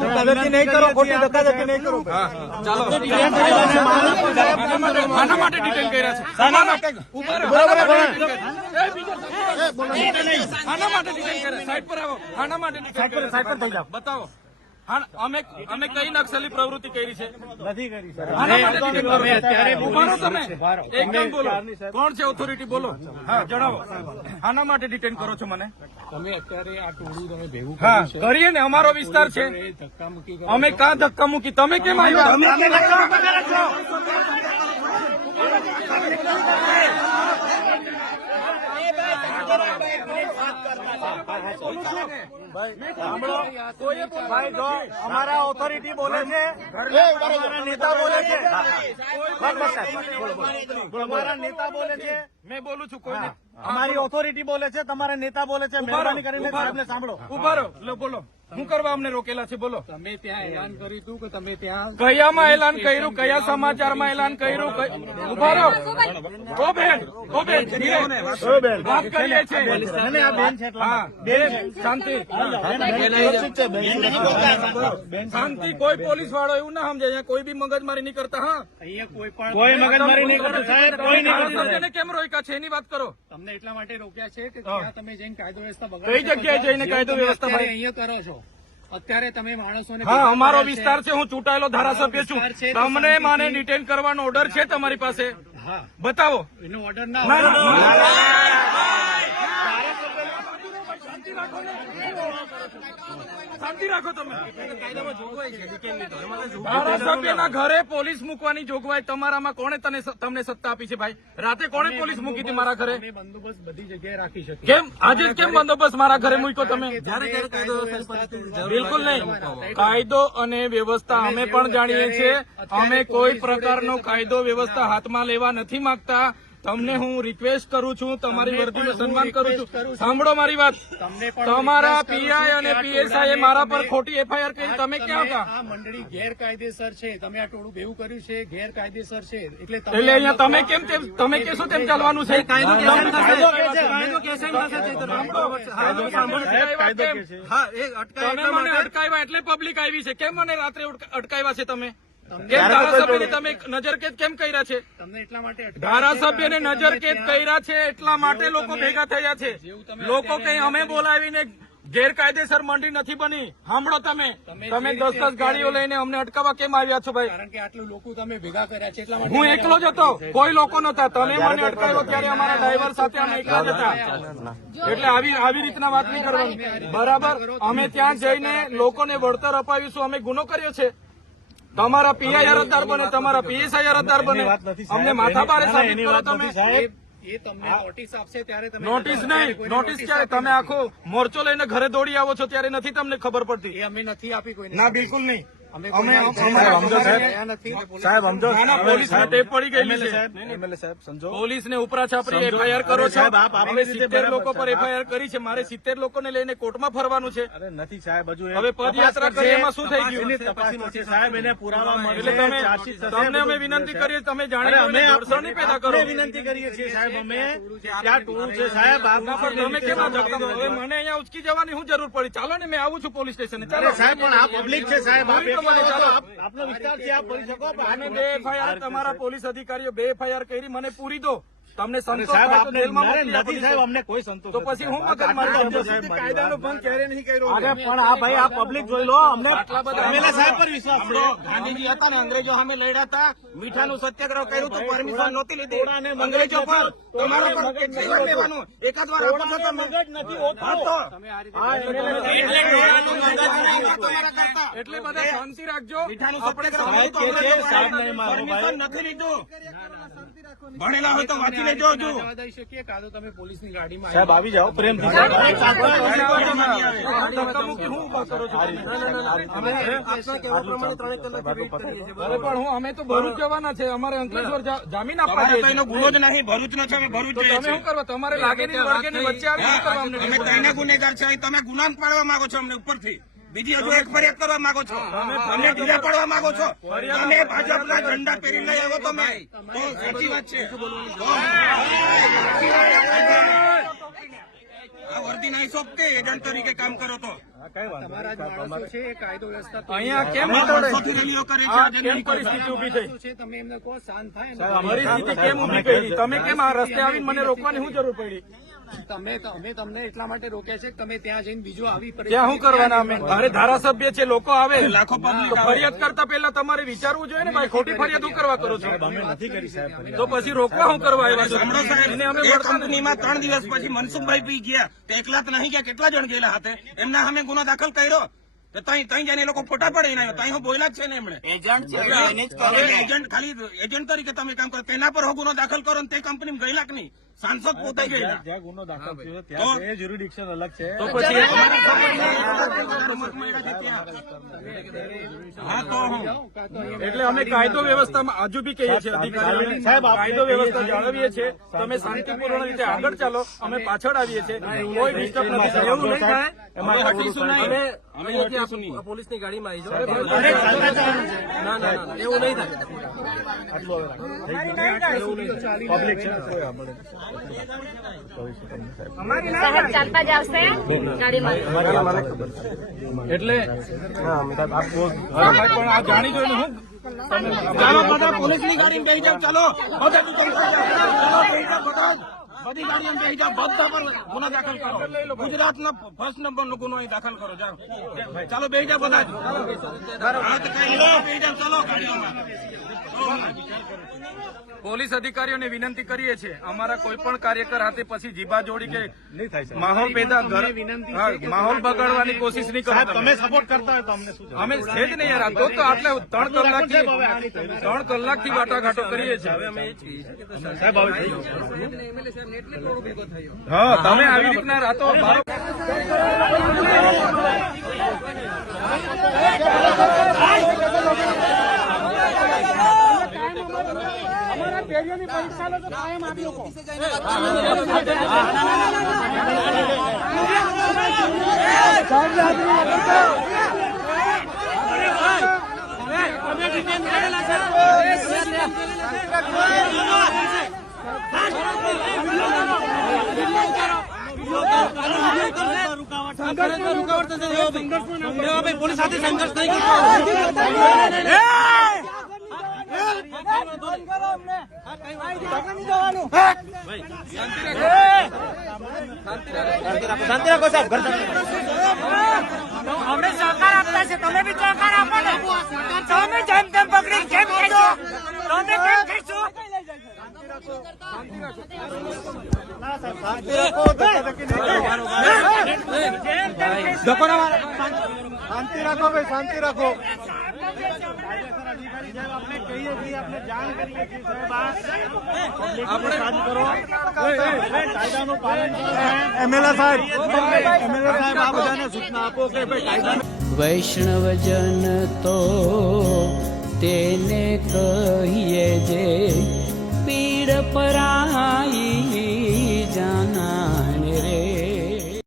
ધક્કાધક્કી નહીં કરો, ખોટી ધક્કાધક્કી નહીં કરો. ચાલો આના માટે ડિટેન કર્યા છે. આના માટે સાઈડ પર આવો. આના માટે સાઈડ પર થઈ જાઓ. બતાવો અમે કઈ નક્સલી પ્રવૃત્તિ કરી છે? નથી કરી સર. ઉભારો તમે એકદમ બોલો. કોણ છે ઓથોરિટી? બોલો. હા જણાવો. આના માટે ડિટેન કરો છો મને? તમે અત્યારે આ ટોળું તમે ભેગું હા કરીએ ને, અમારો વિસ્તાર છે. ધક્કા મૂકી અમે કાં ધક્કા મૂકી? તમે કેમ આવ્યા? ભાઈ જો અમારા ઓથોરિટી બોલે છે, અમારા નેતા બોલે છે, તમારા નેતા બોલે છે, મેં બોલું છું કોઈને. અમારી ઓથોરિટી બોલે છે, તમારા નેતા બોલે છે. મહેરબાની કરીને સાહેબને સાંભળો. ઉભા રહો. લો બોલો. શું કરવા અમને રોકેલા છે? બોલો. તમે ત્યાં એલાન કર્યું હતું કે તમે ત્યાં કયામાં એલાન કર્યું? કયા સમાચારમાં એલાન કર્યું? ઉભા રહો. ઓ બેન વાત કરીએ છીએ. આ બેન છે. હા બેન શાંતિ શાંતિ. કોઈ પોલીસ વાળો એવું ના સમજે, અહીંયા કોઈ બી મગજમારી નહીં કરતા. હા અહીંયા કોઈ મગજમારી નહીં કરતો સાહેબ, કોઈ નહીં કરતો. કેમ રોક્યા છે એની વાત કરો. તમને એટલા માટે રોક્યા છે કે ત્યાં તમે જઈને કાયદો વ્યવસ્થા કઈ બગાડો. જગ્યાએ જઈને કાયદો વ્યવસ્થા ભાઈ? અહીંયા કરો છો અત્યારે તમે માણસોને. હા અમારો વિસ્તાર છે. હું ચૂંટાયેલો ધારાસભ્ય છું. તમને મને ડિટેન કરવાનો ઓર્ડર છે તમારી પાસે? હા બતાવો. એનો ઓર્ડર ના શાંતિ રાખો તમે. ધારાસભ્યના ઘરે પોલીસ મૂકવાની જોગવાઈ તમારામાં કોણે તમને સત્તા આપી છે ભાઈ? રાતે કોણે પોલીસ મૂકી હતી મારા ઘરે? બંદોબસ્ત બધી જગ્યાએ રાખી શકીએ. કેમ આજે જ કેમ બંદોબસ્ત મારા ઘરે મૂક્યો તમે? બિલકુલ નહીં. કાયદો અને વ્યવસ્થા અમે પણ જાણીએ છીએ. અમે કોઈ પ્રકારનો કાયદો વ્યવસ્થા હાથમાં લેવા નથી માંગતા. તમને હું રિક્વેસ્ટ કરું છું, તમારી વર્દીનું સન્માન કરું છું. સાંભળો મારી વાત. તમારા પીઆઈ અને પીએસઆઈ મારા પર ખોટી એફઆઈઆર કરી. તમે ક્યાં હતા? આ મંડળી ગેરકાયદેસર છે. તમે આ ટોળું ભેગું કર્યું છે, ગેરકાયદેસર છે. એટલે અહીંયા તમે કેમ તમે કેશો તેમ ચાલવાનું છે? તમે મને અટકાવ્યા એટલે પબ્લિક આવી છે. કેમ મને રાત્રે અટકાવ્યા છે તમે? કેમ ધારાસભ્યને તમે નજરકેદ કેમ કર્યા છે? તમને એટલા માટે ધારાસભ્યને નજરકેદ કર્યા છે એટલા માટે લોકો ભેગા થયા છે. લોકો કઈ અમે બોલાવીને ગેરકાયદેસર મંડી નથી બની. સાંભળો તમે 10 ગાડીઓ લઈને અમને અટકાવવા કેમ આવ્યા છો ભાઈ? કારણ કે આટલું લોકો તમે ભેગા કર્યા છે એટલા માટે. હું એકલો જ હતો, કોઈ લોકો નતા. તમે મને અટકાવ્યો ત્યારે અમારા ડ્રાઈવર સાથે અમે એકલા જ હતા. એટલે આવી રીતના વાત નહીં કરવાની. બરાબર. અમે ત્યાં જઈને લોકોને વળતર અપાવીશું. અમે ગુનો કર્યો છે? તમારા પીઆઈ અરજદાર બને, તમારા પીએસઆઈ અરજદાર બને. અમને માથાભારે સાબિત કરો તમે. એ તમને નોટિસ આપશે ત્યારે તમે. નોટિસ નહીં. નોટિસ ક્યારે? તમે આખો મોરચો લઈને ઘરે દોડી આવો છો ત્યારે નથી તમને ખબર પડતી? એ અમે નથી આપી કોઈને. ના બિલકુલ નહીં. સાહેબ સમજો, પોલીસને ટેપ પડી ગયેલી છે. એમએલએ સાહેબ સમજો. પોલીસને ઉપરા છાપરી એફઆઈઆર કરો છો. હવે 70 લોકો પર એફઆઈઆર કરી છે. મારે 70 લોકોને લઈને કોર્ટમાં ફરવાનું છે. અરે નથી સાહેબ, હજુ હવે પદયાત્રા કરી એમાં શું થઈ ગયું? તપાસ નથી સાહેબ, એને પુરાવા મળશે. તમને અમે વિનંતી કરીએ, તમે જાણી અમે નહીં પેદા કરો. વિનંતી કરીએ છીએ સાહેબ. અમે ત્યાં ટોળું છે સાહેબ. તમે કેમ હવે મને અહીંયા ઉચકી જવાની શું જરૂર પડી? ચાલો ને, મેં આવું છું પોલીસ સ્ટેશને. ચાલો સાહેબ, પણ આ પબ્લિક છે સાહેબ. આપનો વિસ્તાર છે, આપ કરી શકો. આને 2 એફઆઈઆર તમારા પોલીસ અધિકારીઓ 2 એફઆઈઆર કરી. મને પૂરી દો. તમને સંતોષ સાહેબ થાય તો આપને જેલમાં મોકલી આપો. નથી સાહેબ, અમને કોઈ સંતોષ તો પછી હું મગજ મારી કાયદાનો ભંગ ક્યારે નહીં કર્યો? અરે પણ આ ભાઈ, આ પબ્લિક જોઈ લો. અમને આટલા બધા એમએલએ સાહેબ પર વિશ્વાસ છે. ગાંધીજી હતા ને, અંગ્રેજો સામે લડ્યા હતા, મીઠાનું સત્યાગ્રહ કર્યું હતું, પરમિશન નહોતી લીધી અંગ્રેજો પર. તમારા પર કેટલી વાર લેવાનું? એકાદ વાર આપો છો તમે. એટલે બધા શાંતિ રાખજો. મીઠાનું આપણે પરમિશન નથી લીધું. ભણેલા હોય તો વાંચી લેજો. હજુ જવા દઈ શકીએ કાં તો તમે પોલીસની ગાડીમાં સાહેબ આવી જાઓ પ્રેમથી. અમે તો ભરૂચ જવાના છે. અમારે અંકલેશ્વર જામીન આપવા તમારે તો એનો ગુનો જ નહીં. ભરૂચ નો છે, અમે ભરૂચ જઈએ તમે શું કરવા? તમારે લાગે નહીં વળગે ને વચ્ચે આવી શું કરવા? અમે તને ગુનેગાર છે, તમે ગુલામ પાડવા માંગો છો અમને ઉપરથી. બીજી હજુ એક ફરિયાદ કરવા માંગો છો, અમને ઢીલા પાડવા માંગો છો. તમે ભાજપના ઝંડા પહેરી લઈ આવો તમે તો સાચી વાત છે. આ વર્દી નહીં સોંપતે, એજન્ટ તરીકે કામ કરો તો તમારા જ માણસો છે એ કાયદો વ્યવસ્થા તોડી અહીંયા કેમ અમે તોડે? વર્ષોથી રેલીઓ કરી છે, આ આજે કેમ નહીં કરતા. પરિસ્થિતિ ઊભી થઈ? છે તમે એમને કહો શાંત થાય ને. પરિસ્થિતિ કેમ ઊભી કરી? તમે કેમ આ રસ્તે આવીને મને રોકવાની શું જરૂર પડી? અમે તમને એટલા માટે રોક્યા છે કે તમે ત્યાં જઈને બીજું આવી ત્યાં શું કરવાના અમે? અરે ધારાસભ્ય છે, લોકો આવે લાખો public તો ફરિયાદ કરતા પહેલા તમારે વિચારવું જોઈએ ને ભાઈ, ખોટી ફરિયાદ શું કરવા કરો છો? તો પછી રોકવા શું કરવા આવ્યા છો? સાંભળો સાહેબ, એને અમે એ વળતા નથી. કંપનીમાં 3 દિવસ પછી મનસુખભાઈ પી ગયા તે એકલા તો નહીં ગયા, કેટલા જણ ગયેલા હાથે એમના સામે ગુનો દાખલ કર્યો. તો તઈ જઈને એ લોકો ફોટા પડી ના તઈ હું બોલ્યા જ છે ને એમણે એજન્ટ ખાલી એજન્ટ તરીકે તમે કામ કરો, તેના પર ગુનો દાખલ કરો ને તે કંપની ગયેલા કે નહીં? સાંસદ પોતે ગયેલા. જ્યાં ગુનો દાખલ થયો તો- ત્યાં એ જ્યુરિડિક્શન અલગ છે. તો પછી હા તો હું એટલે અમે કાયદો વ્યવસ્થામાં હજુ બી કહીએ છીએ અધિકારીઓને, કાયદો વ્યવસ્થા જાળવીએ છીએ. તમે શાંતિપૂર્ણ રીતે આગળ ચાલો, અમે પાછળ આવીએ છીએ, કોઈ ડિસ્ટર્બ નથી થાય. એવું નહીં થાય. અમે હટીશું નહીં. અમે હટીશું નહીં. પોલીસની ગાડીમાં આવી અરે જાઓ. ભાઈ, ના ના ના એવું નહીં થાય. પબ્લિક છે કોઈ આપણે સાહેબ ચાલતા જ આવશે ગાડીમાં. એટલે પણ આ જાણી જોઈને હું ચાલો બધા પોલીસની ગાડીમાં બેસી જાઓ. ચાલો બધા બેસી જાઓ. બધા બધી ગાડીમાં બેસી જાઓ. બધા પર ગુનો દાખલ કરો. ગુજરાતનો ફર્સ્ટ નંબરનો ગુનો અહીં દાખલ કરો. જાઓ ચાલો બેસી જાઓ બધા જ. હા, તો કઈ નહીં, બેસી જાઓ. ચાલો ગાડીઓમાં. પોલીસ અધિકારીઓને વિનંતી કરીએ છીએ, અમારા કોઈ પણ કાર્યકર હાથે પછી જીભા જોડી કે માહોલ પેદા માહોલ બગાડવાની કોશિશ નહીં કરો. તમે સપોર્ટ કરતા હોય તો અમને શું અમે છે જ નહીં યાર. આ તો આટલે 3 કલાકથી વાટાઘાટો કરીએ છીએ. સાહેબ હવે થઈ ગયું. એમએલએ સાહેબ એટલે ટોળો ભેગો થયો. હા, તમે આવી રીતના રાતો બારો પોલીસ સાથે સંઘર્ષ નહીં શાંતિ રાખો સાહેબ. અમે સહકાર આપતા છે, તમે બી સહકાર આપો ને. તમે જેમ તેમ પકડી કેમ કહેશો? તમે કેમ કહેશો? શાંતિ રાખો ભાઈ, શાંતિ રાખો. આપણે કહીએ છીએ, આપણે જાણ કરીએ છીએ સાહેબ, આપણે શાંત કરો, કાયદાનું પાલન કરો. એમએલએ સાહેબ આ બધાને સૂચના આપો કે ભાઈ કાયદાનું વૈષ્ણવજન તો તેને કહીએ જે પીડ પરા